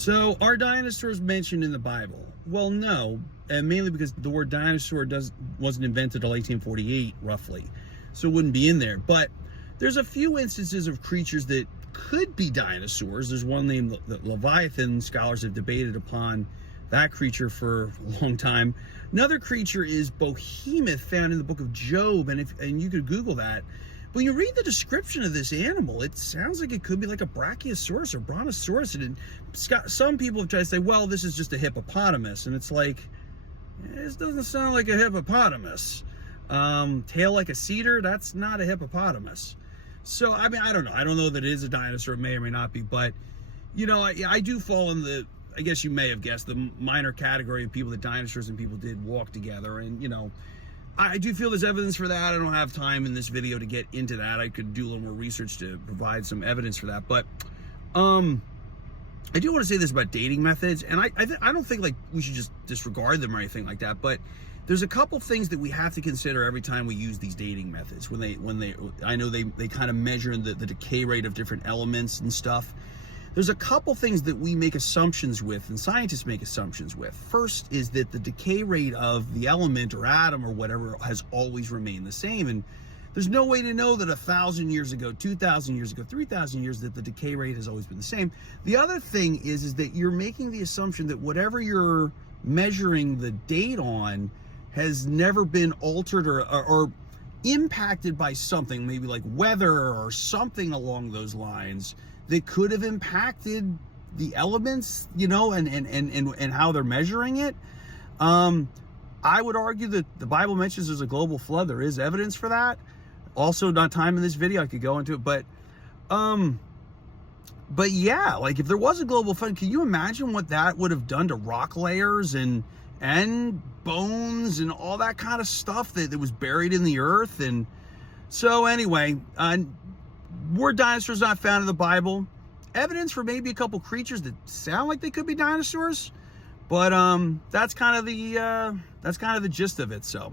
So, are dinosaurs mentioned in the Bible? Well, no, and mainly because the word dinosaur wasn't invented until 1848, roughly, so it wouldn't be in there. But there's a few instances of creatures that could be dinosaurs. There's one named the Leviathan. Scholars have debated upon that creature for a long time. Another creature is Behemoth, found in the book of Job, and you could Google that. When you read the description of this animal, it sounds like it could be like a Brachiosaurus or Brontosaurus. And some people have tried to say, well, this is just a hippopotamus. And it's like, this doesn't sound like a hippopotamus. Tail like a cedar, that's not a hippopotamus. So, I mean, I don't know. I don't know that it is a dinosaur. It may or may not be. But, you know, I do fall in the, I guess you may have guessed, the minor category of people that dinosaurs and people did walk together. And, you know, I do feel there's evidence for that. I don't have time in this video to get into that. I could do a little more research to provide some evidence for that. But I do want to say this about dating methods, and I don't think like we should just disregard them or anything like that. But there's a couple things that we have to consider every time we use these dating methods. I know they kind of measure the decay rate of different elements and stuff. There's a couple things that we make assumptions with, and scientists make assumptions with. First is that the decay rate of the element or atom or whatever has always remained the same. And there's no way to know that 1,000 years ago, 2,000 years ago, 3,000 years, that the decay rate has always been the same. The other thing is that you're making the assumption that whatever you're measuring the date on has never been altered or impacted by something, maybe like weather or something along those lines, that could have impacted the elements, you know, and how they're measuring it. I would argue that the Bible mentions there's a global flood. There is evidence for that. Also, not time in this video, I could go into it, but yeah, like if there was a global flood, can you imagine what that would have done to rock layers and bones and all that kind of stuff that was buried in the earth? And so anyway, were dinosaurs not found in the Bible? Evidence for maybe a couple creatures that sound like they could be dinosaurs, but that's kind of the gist of it. So